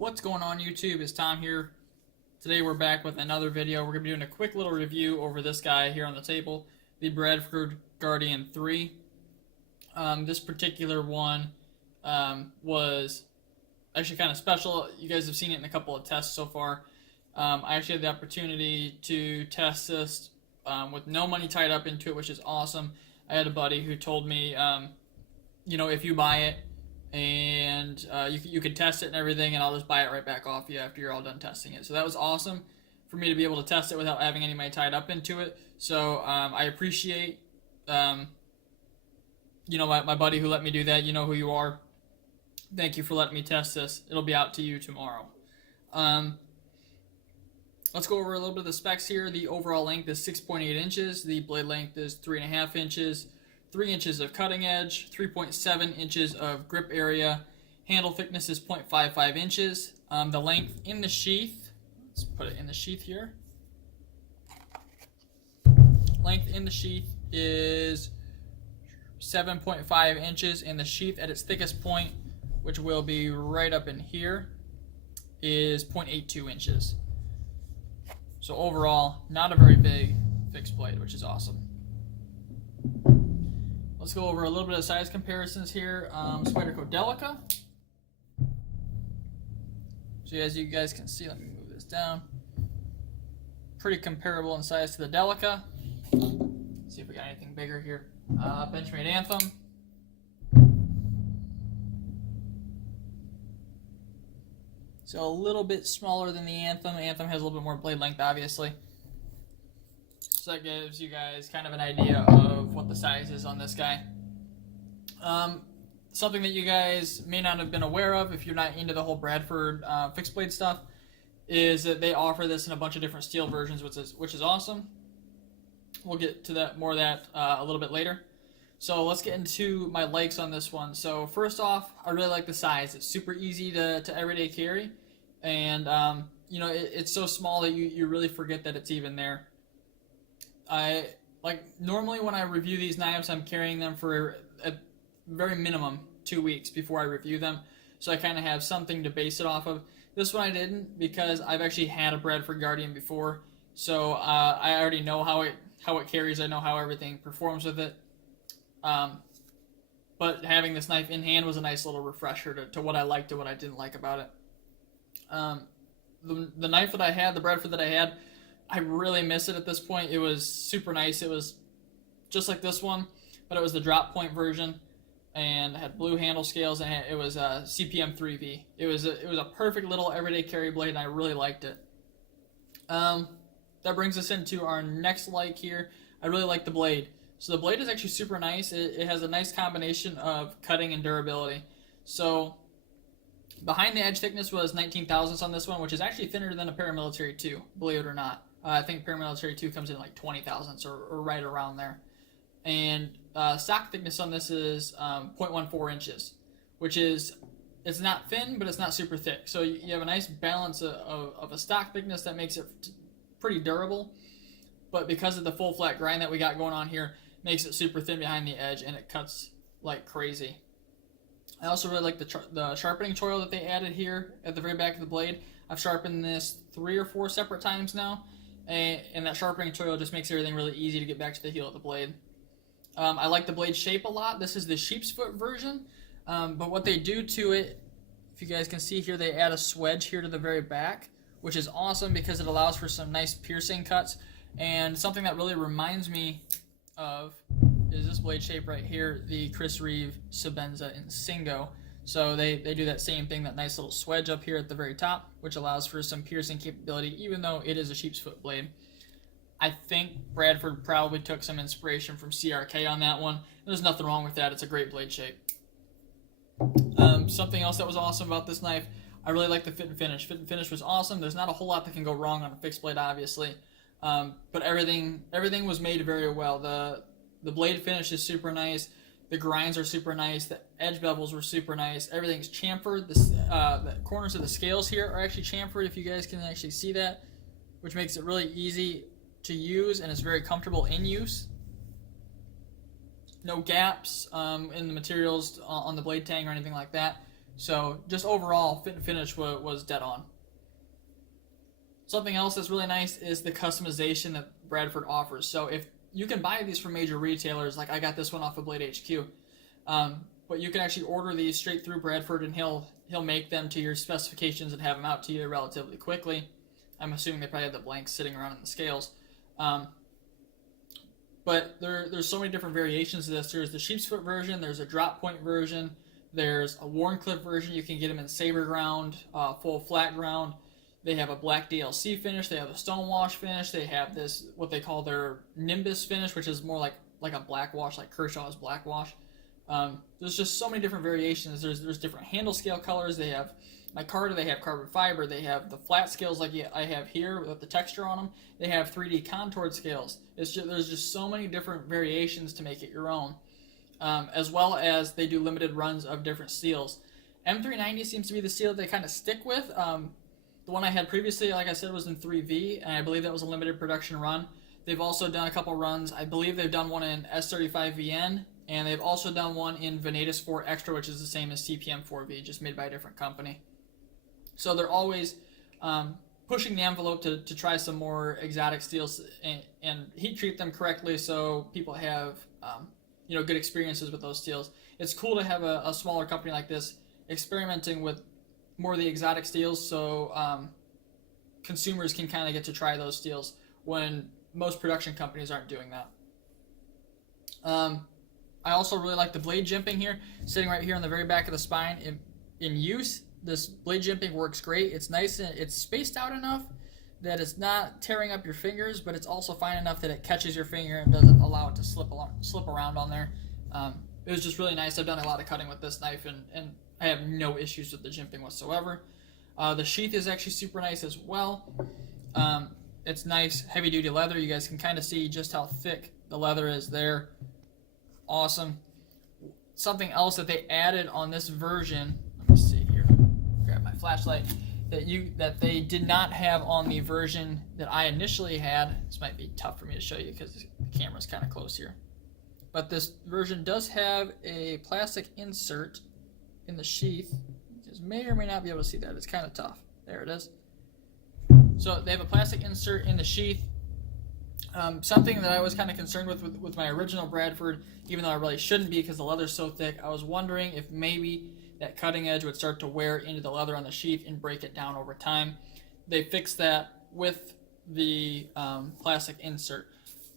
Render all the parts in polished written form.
What's going on YouTube? It's Tom here. Today we're back with another video. We're going to be doing a quick little review over this guy here on the table, the Bradford Guardian 3. This particular one was actually kind of special. You guys have seen it in a couple of tests so far. I actually had the opportunity to test this with no money tied up into it, which is awesome. I had a buddy who told me, if you buy it, and you can test it and everything, and I'll just buy it right back off you after you're all done testing it. So that was awesome for me to be able to test it without having any money tied up into it. So I appreciate my buddy who let me do that. You know who you are. Thank you for letting me test this. It'll be out to you tomorrow. Let's go over a little bit of the specs here. The overall length is 6.8 inches. The blade length is 3.5 inches. 3 inches of cutting edge, 3.7 inches of grip area. Handle thickness is 0.55 inches. The length in the sheath, let's put it in the sheath here. Length in the sheath is 7.5 inches, and the sheath at its thickest point, which will be right up in here, is 0.82 inches. So overall, not a very big fixed blade, which is awesome. Let's go over a little bit of size comparisons here. Spyderco Delica. So as you guys can see, let me move this down. Pretty comparable in size to the Delica. Let's see if we got anything bigger here. Benchmade Anthem. So a little bit smaller than the Anthem. Anthem has a little bit more blade length, obviously. So that gives you guys kind of an idea of what the size is on this guy. Something that you guys may not have been aware of if you're not into the whole Bradford fixed blade stuff is that they offer this in a bunch of different steel versions, which is awesome. We'll get to that more of that a little bit later. So let's get into my likes on this one. So first off, I really like the size. It's super easy to everyday carry, and it's so small that you really forget that it's even there. Normally when I review these knives, I'm carrying them for a very minimum 2 weeks before I review them, so I kind of have something to base it off of. This one I didn't, because I've actually had a Bradford Guardian before, so I already know how it carries. I know how everything performs with it. But having this knife in hand was a nice little refresher to what I liked and what I didn't like about it. The knife that I had, the Bradford that I had, I really miss it at this point. It was super nice. It was just like this one, but it was the drop point version, and had blue handle scales, and it was a CPM 3V. It was a perfect little everyday carry blade, and I really liked it. That brings us into our next like here. I really like the blade. So the blade is actually super nice. It has a nice combination of cutting and durability. So behind the edge thickness was 19 thousandths on this one, which is actually thinner than a Paramilitary 2, believe it or not. I think Paramilitary 2 comes in like 20 thousandths or right around there. And stock thickness on this is 0.14 inches, which is, it's not thin, but it's not super thick. So you have a nice balance of a stock thickness that makes it pretty durable. But because of the full flat grind that we got going on here, makes it super thin behind the edge, and it cuts like crazy. I also really like the sharpening choil that they added here at the very back of the blade. I've sharpened this 3 or 4 separate times now, and that sharpening choil just makes everything really easy to get back to the heel of the blade. I like the blade shape a lot. This is the sheep's foot version, but what they do to it, if you guys can see here, they add a swedge here to the very back, which is awesome because it allows for some nice piercing cuts. And something that really reminds me of is this blade shape right here, the Chris Reeve Sebenza in Singo. So they do that same thing, that nice little swedge up here at the very top, which allows for some piercing capability, even though it is a sheep's foot blade. I think Bradford probably took some inspiration from CRK on that one. There's nothing wrong with that. It's a great blade shape. Something else that was awesome about this knife, I really like the fit and finish. Fit and finish was awesome. There's not a whole lot that can go wrong on a fixed blade, obviously. But everything was made very well. The blade finish is super nice. The grinds are super nice. The edge bevels were super nice. Everything's chamfered. The corners of the scales here are actually chamfered, if you guys can actually see that, which makes it really easy to use, and it's very comfortable in use. No gaps in the materials on the blade tang or anything like that. So just overall, fit and finish was dead on. Something else that's really nice is the customization that Bradford offers. So if you can buy these from major retailers, like I got this one off of Blade HQ, but you can actually order these straight through Bradford, and he'll make them to your specifications and have them out to you relatively quickly. I'm assuming they probably have the blanks sitting around in the scales. But there's so many different variations of this. There's the sheep's foot version, there's a drop point version, there's a Warncliffe version. You can get them in saber ground, full flat ground. They have a black DLC finish, they have a stonewash finish, they have this, what they call their Nimbus finish, which is more like a black wash, like Kershaw's black wash. There's just so many different variations. There's different handle scale colors. They have micarta, they have carbon fiber, they have the flat scales like I have here with the texture on them. They have 3D contoured scales. There's just so many different variations to make it your own, as well as they do limited runs of different steels. M390 seems to be the steel that they kind of stick with. The one I had previously, like I said, was in 3V, and I believe that was a limited production run. They've also done a couple runs. I believe they've done one in S35VN, and they've also done one in Venatus 4 Extra, which is the same as CPM 4V, just made by a different company. So they're always pushing the envelope to try some more exotic steels and heat treat them correctly so people have good experiences with those steels. It's cool to have a smaller company like this experimenting with more of the exotic steels, so consumers can kind of get to try those steels when most production companies aren't doing that. I also really like the blade jimping here, sitting right here on the very back of the spine. In use, this blade jimping works great. It's nice and it's spaced out enough that it's not tearing up your fingers, but it's also fine enough that it catches your finger and doesn't allow it to slip around on there. It was just really nice. I've done a lot of cutting with this knife, and I have no issues with the jimping whatsoever. The sheath is actually super nice as well. It's nice, heavy-duty leather. You guys can kind of see just how thick the leather is there. Awesome. Something else that they added on this version, let me see here, grab my flashlight, that they did not have on the version that I initially had. This might be tough for me to show you because the camera's kind of close here. But this version does have a plastic insert in the sheath. You guys may or may not be able to see that. It's kind of tough. There it is. So they have a plastic insert in the sheath. Something that I was kind of concerned with my original Bradford, even though I really shouldn't be because the leather's so thick, I was wondering if maybe that cutting edge would start to wear into the leather on the sheath and break it down over time. They fixed that with the plastic insert.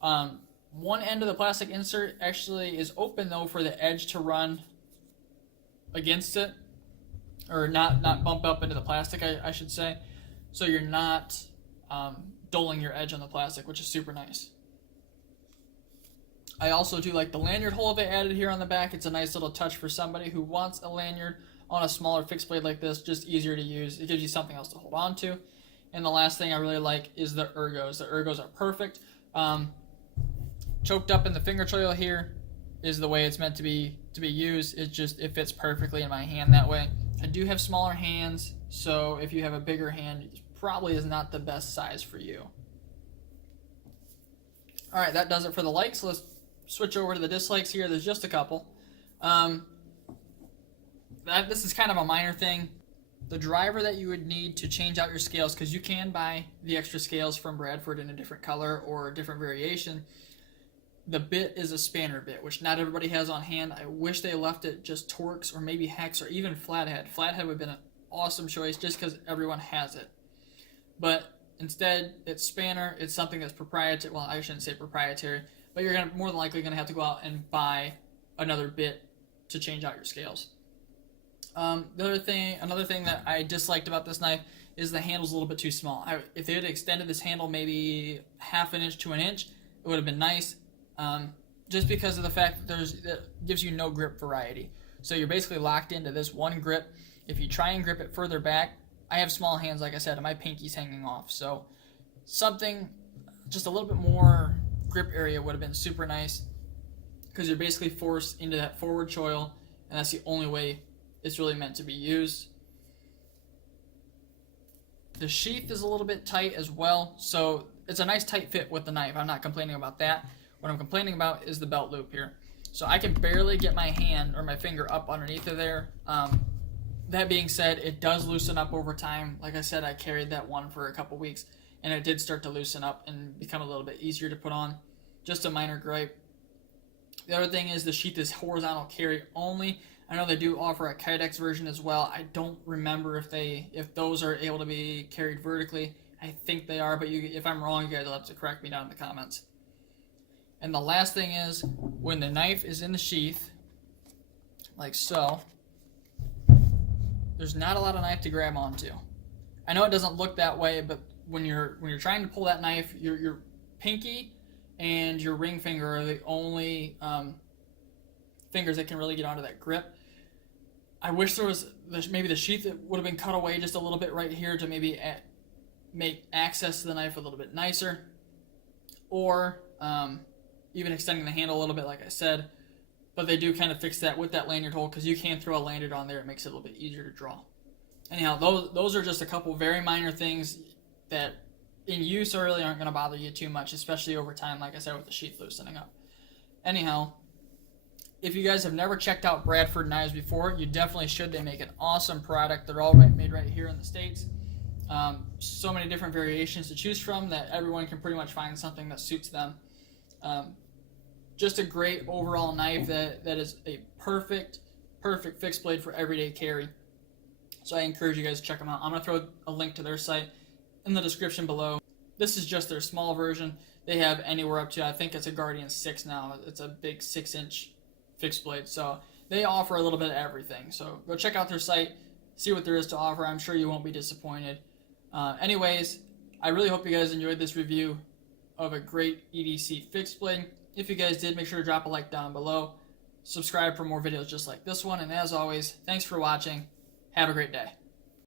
One end of the plastic insert actually is open though for the edge to run against it, or not bump up into the plastic, I should say. So you're not dulling your edge on the plastic, which is super nice. I also do like the lanyard hole they added here on the back. It's a nice little touch for somebody who wants a lanyard on a smaller fixed blade like this, just easier to use. It gives you something else to hold on to. And the last thing I really like is the ergos. The ergos are perfect. Choked up in the finger choil here is the way it's meant to be used. It fits perfectly in my hand that way. I do have smaller hands, so if you have a bigger hand, it probably is not the best size for you. Alright, that does it for the likes. Let's switch over to the dislikes here. There's just a couple. This is kind of a minor thing. The driver that you would need to change out your scales, because you can buy the extra scales from Bradford in a different color or a different variation. The bit is a spanner bit, which not everybody has on hand. I wish they left it just Torx or maybe Hex or even Flathead. Flathead would have been an awesome choice just because everyone has it. But instead, it's spanner. It's something that's proprietary. Well, I shouldn't say proprietary, but you're more than likely going to have to go out and buy another bit to change out your scales. Another thing that I disliked about this knife is the handle's a little bit too small. If they had extended this handle maybe half an inch to an inch, it would have been nice. Just because of the fact that it gives you no grip variety. So you're basically locked into this one grip. If you try and grip it further back, I have small hands, like I said, and my pinky's hanging off. So something just a little bit more grip area would have been super nice, because you're basically forced into that forward choil, and that's the only way it's really meant to be used. The sheath is a little bit tight as well, so it's a nice tight fit with the knife. I'm not complaining about that. What I'm complaining about is the belt loop here. So I can barely get my hand or my finger up underneath of there. that being said, it does loosen up over time. Like I said, I carried that one for a couple weeks, and it did start to loosen up and become a little bit easier to put on. Just a minor gripe. The other thing is the sheath is horizontal carry only. I know they do offer a Kydex version as well. I don't remember if those are able to be carried vertically. I think they are, but if I'm wrong, you guys will have to correct me down in the comments. And the last thing is, when the knife is in the sheath, like so, there's not a lot of knife to grab onto. I know it doesn't look that way, but when you're trying to pull that knife, your pinky and your ring finger are the only fingers that can really get onto that grip. I wish there was maybe the sheath that would have been cut away just a little bit right here to maybe make access to the knife a little bit nicer, or even extending the handle a little bit, like I said. But they do kind of fix that with that lanyard hole, because you can throw a lanyard on there. It makes it a little bit easier to draw. Anyhow, those are just a couple very minor things that in use really aren't going to bother you too much, especially over time, like I said, with the sheath loosening up. Anyhow, if you guys have never checked out Bradford knives before, you definitely should. They make an awesome product. They're all made right here in the States. So many different variations to choose from that everyone can pretty much find something that suits them. Just a great overall knife that is a perfect fixed blade for everyday carry. So I encourage you guys to check them out. I'm going to throw a link to their site in the description below. This is just their small version. They have anywhere up to, I think it's a Guardian 6 now. It's a big 6-inch fixed blade. So they offer a little bit of everything. So go check out their site, see what there is to offer. I'm sure you won't be disappointed. Anyways, I really hope you guys enjoyed this review of a great EDC fixed blade. If you guys did, make sure to drop a like down below. Subscribe for more videos just like this one. And as always, thanks for watching. Have a great day.